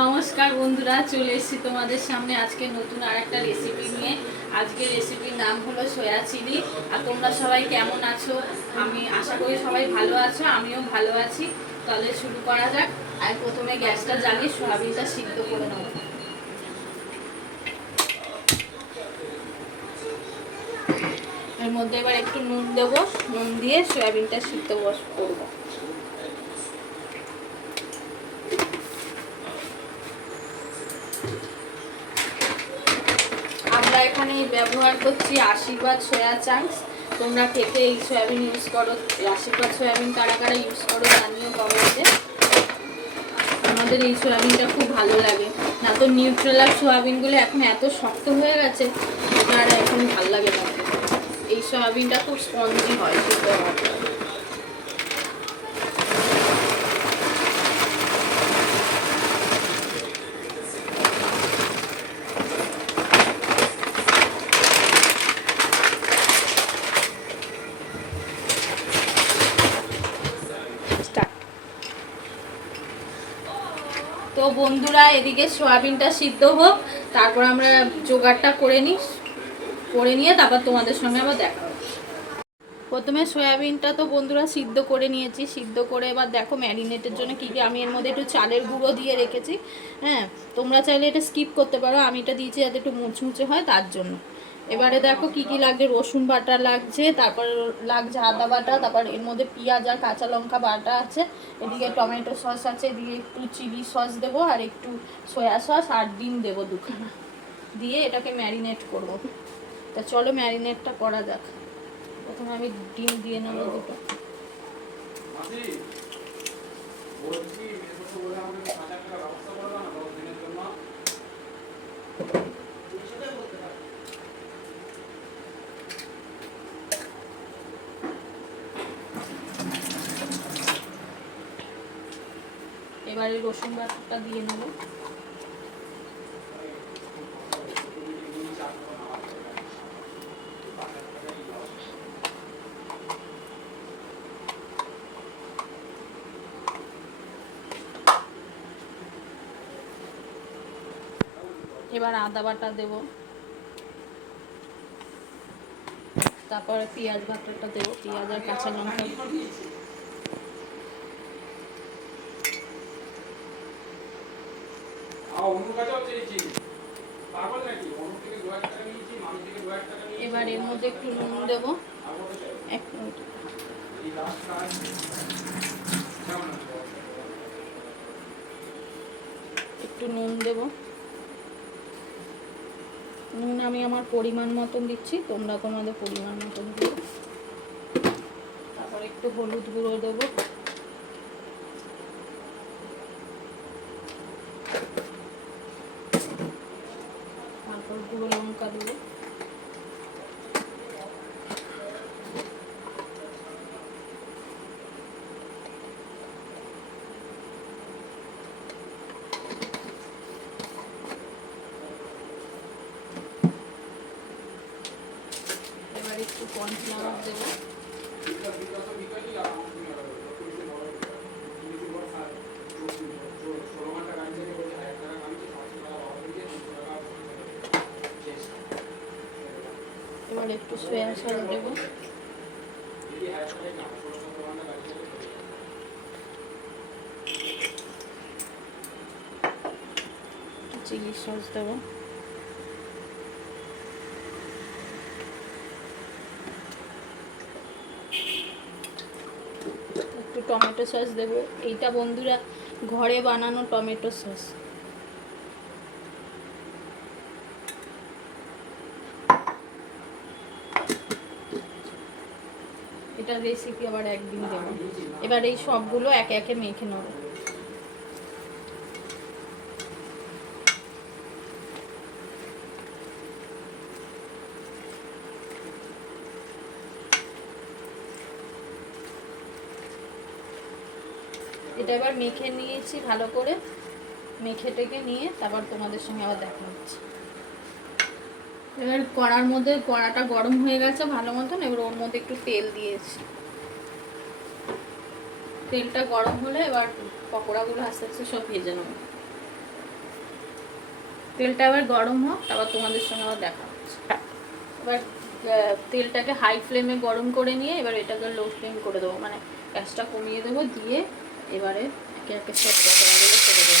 নমস্কার বন্ধুরা, চলে এসেছি তোমাদের সামনে আজকে নতুন আর একটা রেসিপি নিয়ে। আজকে রেসিপির নাম হলো সয়া চিলি। আর তোমরা সবাই কেমন আছো? আমি আশা করি সবাই ভালো আছো, আমিও ভালো আছি। তাহলে শুরু করা যাক। আর প্রথমে গ্যাসটা জ্বালিয়ে সয়াবিনটা সিদ্ধ করে নেবো। এর মধ্যে এবার একটু নুন দেবো, নুন দিয়ে সয়াবিনটা সিদ্ধ করবো। আমরা এখানে ব্যবহার করছি আশীর্বাদ সয়া চাংস। তোমরা খেতে এই সয়াবিন ইউজ করো। আশীর্বাদ সয়াবিন কারা কারা ইউজ করো জানিও কমেন্টে। আমাদের এই সয়াবিনটা খুব ভালো লাগে। না তো নিউট্রেলার সয়াবিনগুলো এখন এত শক্ত হয়ে গেছে, আর এখন ভালো লাগে না। এই সয়াবিনটা খুব স্পঞ্জি হয় সিদ্ধ হওয়ার পর। তো বন্ধুরা, এদিকে সয়াবিনটা সিদ্ধ হোক, তারপর আমরা জোগাড়টা করে নিয়ে তারপর তোমাদের সঙ্গে আবার দেখা হবে। প্রথমে সয়াবিনটা তো বন্ধুরা সিদ্ধ করে নিয়েছি। সিদ্ধ করে এবার দেখো ম্যারিনেটের জন্য কী কী আমি এর মধ্যে একটু চালের গুঁড়ো দিয়ে রেখেছি। হ্যাঁ, তোমরা চাইলে এটা স্কিপ করতে পারো, আমি এটা দিয়েছি যাতে একটু মুচমুচে হয় তার জন্য। এবারে দেখো কি কি লাগছে। রসুন বাটা লাগছে, তারপর লাগছে আদা বাটা, তারপর এর মধ্যে পেঁয়াজ আর কাঁচা লঙ্কা বাটা আছে, এদিকে টমেটো সস আছে, এদিকে একটু চিলি সস দেবো, আর একটু সয়া সস আর ডিম দেবো দুখানা, দিয়ে এটাকে ম্যারিনেট করবো। তা চলো ম্যারিনেটটা করা যাক। প্রথমে আমি ডিম দিয়ে নেবো দুটো। এবারে রসুন বাটাটা দিয়ে নেবো। এবার আদা বাটা দেবো, তারপরে পেঁয়াজ বাটাটা দেবো, পেঁয়াজ আর কাঁচা লঙ্কা। এবার এর মধ্যে একটু নুন দেবো, একটু নুন দেবো। নুন আমি আমার পরিমাণ মতন দিচ্ছি, তোমরা তোমাদের পরিমাণ মতন দিও। তারপর একটু হলুদ গুঁড়ো দেবো, তারপর গুঁড়ো লঙ্কা দেবো। এবার একটু কর্নফ্লাওয়ার দেবো। এবার একটু সয়া সস দেবো। চিলি সস দেবো। একটু টমেটো সস দেবো। এইটা বন্ধুরা ঘরে বানানো টমেটো সস। এটা রেসিপি আবার একদিন দেবো। এবার এই সবগুলো একে একে মেখে নেবো। এটা এবার মেখে নিয়েছি ভালো করে, মেখে টেকে নিয়ে তারপর তোমাদের সঙ্গে আবার দেখা হচ্ছে। এবার কড়াটা গরম হয়ে গেছে ভালো মতন। এবার ওর মধ্যে একটু তেল দিয়েছি। তেলটা গরম হলে এবার পকোড়াগুলো আস্তে আস্তে সব ভেজে নেবো। তেলটা এবার গরম হোক, তারপর তোমাদের সঙ্গে আবার দেখা হচ্ছে। এবার তেলটাকে হাই ফ্লেমে গরম করে নিয়ে এবার এটাকে লো ফ্লেম করে দেবো, মানে গ্যাসটা কমিয়ে দেবো, দিয়ে এবারে একে একে সব পকোড়াগুলো করে দেবো।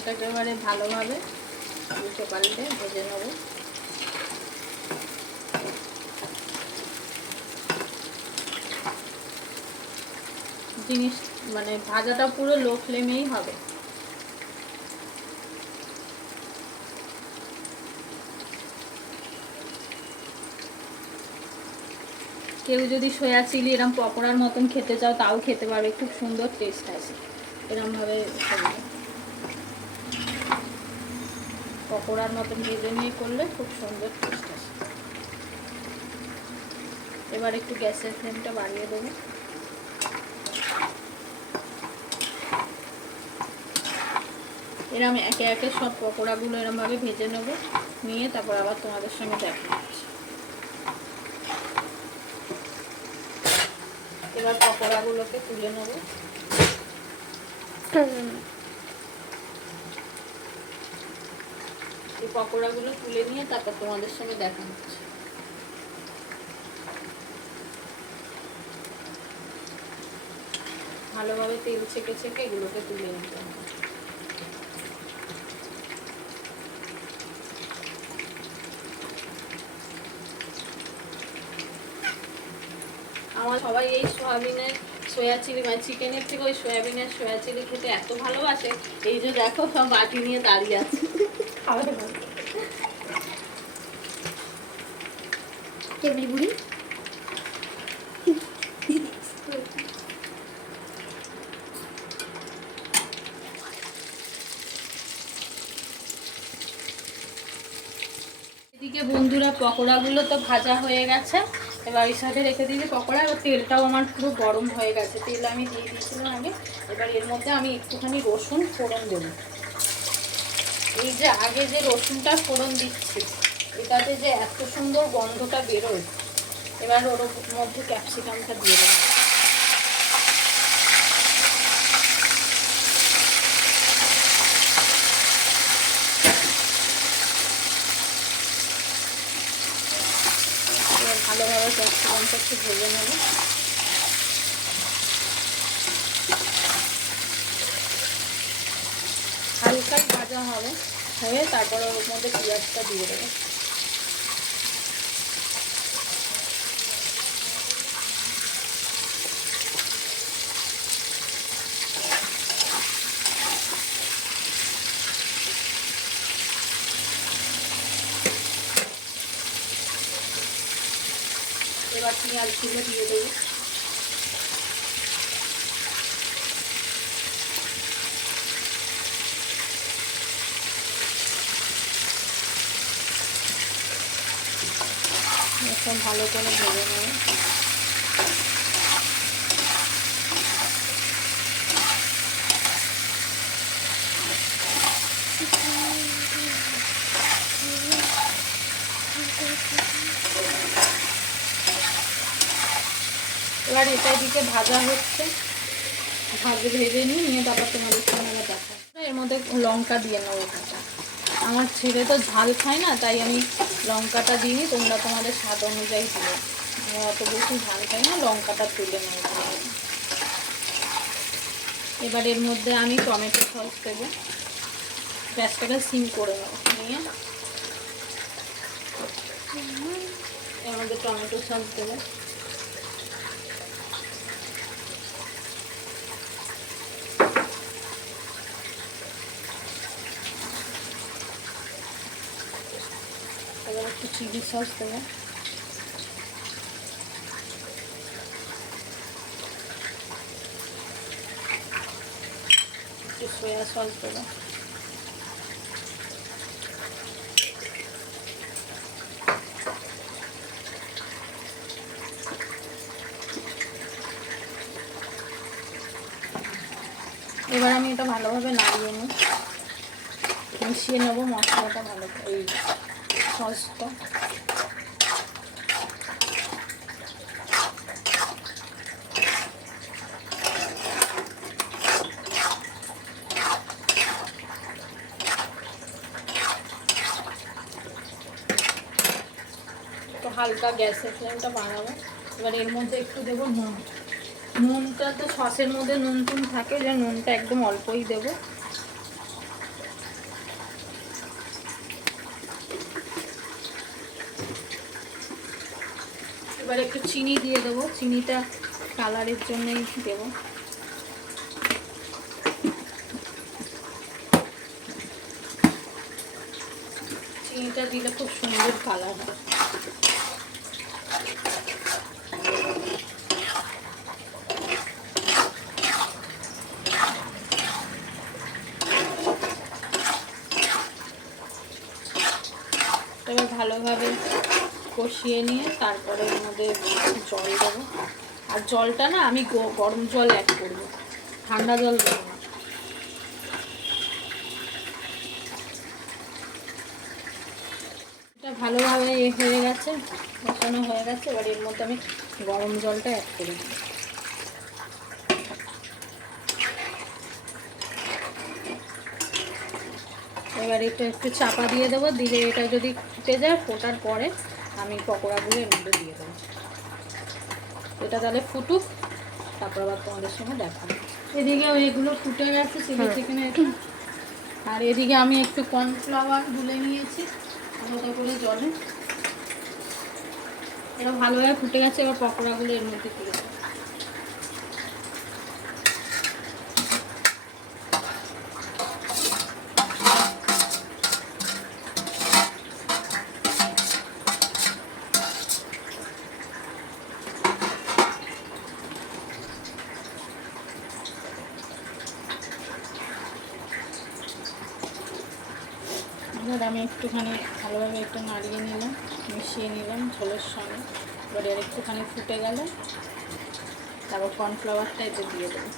এটাকে এবারে ভালোভাবে উল্টে পাল্টে ভেজে নেব। জিনিস মানে ভাজাটা পুরো লো ফ্লেমেই হবে। কেউ যদি সয়া চিলি এরকম পকোড়ার মতন খেতে চাও তাও খেতে পারবে, খুব সুন্দর টেস্ট আছে এরকমভাবে পকোড়ার মতন ভেজে নিয়ে করলে খুব সুন্দর টেস্ট আসে। এবার একটু গ্যাসের ফ্লেমটা বাড়িয়ে দেবো। এরকম একে একে সব পকোড়াগুলো এরমভাবে ভেজে নেব, নিয়ে তারপর আবার তোমাদের সঙ্গে দেখা হচ্ছে। এবার পকোড়াগুলোকে তুলে নেব। এই পকোড়াগুলো তুলে নিয়ে তারপর তোমাদের সঙ্গে দেখা হচ্ছে। ভালোভাবে তেল ছেঁকে ছেঁকে এগুলোকে তুলে নিতে হবে। আমার সবাই এই সয়াবিনের সয়া চিলি মানে চিকেনের থেকে ওই সয়াবিনের সয়া চিলি খেতে এত ভালোবাসে, এই যে দেখো সব বাটি নিয়ে দাঁড়িয়ে আছে। টেবিল বুড়ি এদিকে বন্ধুরা পকোড়াগুলো তো ভাজা হয়ে গেছে, এবার এই সাইডে রেখে দিয়েছি পকোড়া। আর তেলটাও আমার পুরো গরম হয়ে গেছে, তেল আমি দিয়ে দিয়েছিলাম আগে। এবার এর মধ্যে আমি একটুখানি রসুন ফোড়ন দেব। এই যে আগে যে রসুনটা ফোড়ন দিচ্ছি এটাতে যে এত সুন্দর গন্ধটা বেরোয়। এবার ওর মধ্যে ক্যাপসিকামটা দিয়ে দেবো। ভালোভাবে ক্যাপসিকামটা একটু ভেজে নেব। হালকা ভাজা হবে, হয়ে তারপরে ওর মধ্যে পেঁয়াজটা দিয়ে দেবো। এবার পেঁয়াজগুলো দিয়ে দেবো। সব ভালো করে ভেজে নেব। এবার এটা এদিকে ভাজা হচ্ছে, ভেজে নিয়ে তারপর তোমাদের সঙ্গে আবার দেখা। এর মধ্যে লঙ্কা দিয়ে নেবো কাঁচা। আমার ছেলে তো ঝাল খায় না, তাই আমি লঙ্কাটা দিই। তোমরা তোমাদের স্বাদ অনুযায়ী দিও। আমরা অত বেশি ঝাল খাই না, লঙ্কাটা তুলে নেব। এবার এর মধ্যে আমি টমেটো সস দেবো। গ্যাসটাকে সিম করে নেব, নিয়ে এর মধ্যে টমেটো সস দেবো। এবার একটু চিলি সস দেবো। সয়া সস দেবো। এবার আমি এটা ভালোভাবে নাড়িয়ে নিই, মিশিয়ে নেবো মশলাটা ভালো, এই সসটা। তো হালকা গ্যাসের ফ্লেমটা বাড়াবো। এবার এর মধ্যে একটু দেবো নুন। নুনটা তো সসের মধ্যে নুন টুন থাকে, যে নুনটা একদম অল্পই দেবো। এবার একটু চিনি দিয়ে দেবো, চিনিটা কালারের জন্যই দেবো। চিনিটা দিলে খুব সুন্দর কালার হয়। এবার ভালোভাবে কষিয়ে নিয়ে তারপরে এর মধ্যে জল দেবো। আর জলটা না আমি গরম জল অ্যাড করবো, ঠান্ডা জল দেবো না। এটা ভালোভাবে হয়ে গেছে, বসানো হয়ে গেছে। এবার এর মধ্যে আমি গরম জলটা অ্যাড করে দিই। এবার এটা একটু চাপা দিয়ে দেবো, দিলে এটা যদি ফুটে যায়, ফোটার পরে আমি পকোড়াগুলো এর মধ্যে দিয়ে দেবো। এটা তাহলে ফুটুক, তারপর আবার তোমাদের সঙ্গে দেখা হবে। এদিকে এগুলো ফুটে গেছে চিলি চিকেনে, আর এদিকে আমি একটু কর্নফ্লাওয়ার গুলে নিয়েছি আলাদা করে জলে। এটা ভালোভাবে ফুটে গেছে, এবার পকোড়াগুলো এর মধ্যে দিয়ে দেবো। এবার আমি একটুখানি ভালোভাবে একটু নাড়িয়ে নিলাম, মিশিয়ে নিলাম ঝোলের সঙ্গে। এবার এর একটুখানি ফুটে গেলে তারপর কর্নফ্লাওয়ারটা এতে দিয়ে দেবো।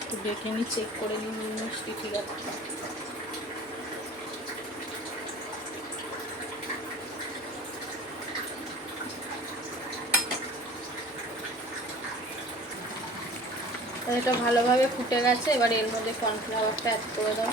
একটু দেখে নিই, চেক করে নিই মিষ্টি ঠিক আছে। এটা ভালোভাবে ফুটে গেছে, এবার এর মধ্যে কর্নফ্লাওয়ারটা অ্যাড করে দাও।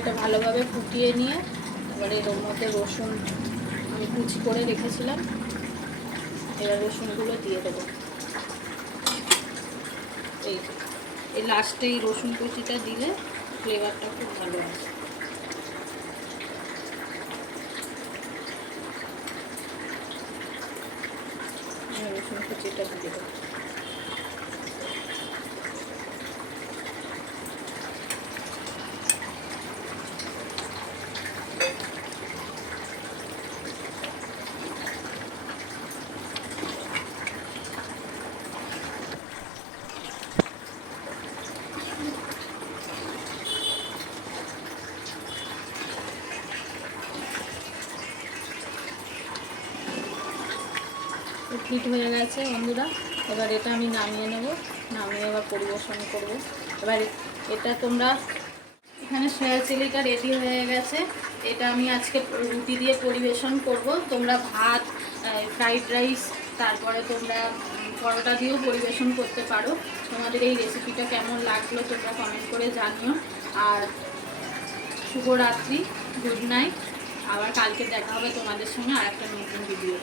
এটা ভালোভাবে ফুটিয়ে নিয়ে এবার এর মধ্যে রসুন আমি কুচি করে রেখেছিলাম, এবার রসুনগুলো দিয়ে দেবো। এই লাস্টে এই রসুন কুচিটা দিলে ফ্লেভারটা খুব ভালো আসে। রসুন কুচিটা দিয়ে দেবো। হিট হয়ে গেছে বন্ধুরা, এবার এটা আমি নামিয়ে নেব, নামিয়ে এবার পরিবেশন করব। এবার এটা তোমরা, এখানে সয়া চিলিটা রেডি হয়ে গেছে। এটা আমি আজকে রুটি দিয়ে পরিবেশন করব। তোমরা ভাত, ফ্রাইড রাইস, তারপরে তোমরা পরোটা দিয়েও পরিবেশন করতে পারো। তোমাদের এই রেসিপিটা কেমন লাগলো তোমরা কমেন্ট করে জানিও। আর শুভরাত্রি, গুড নাইট। আবার কালকে দেখা হবে তোমাদের সঙ্গে আর একটা নতুন ভিডিও।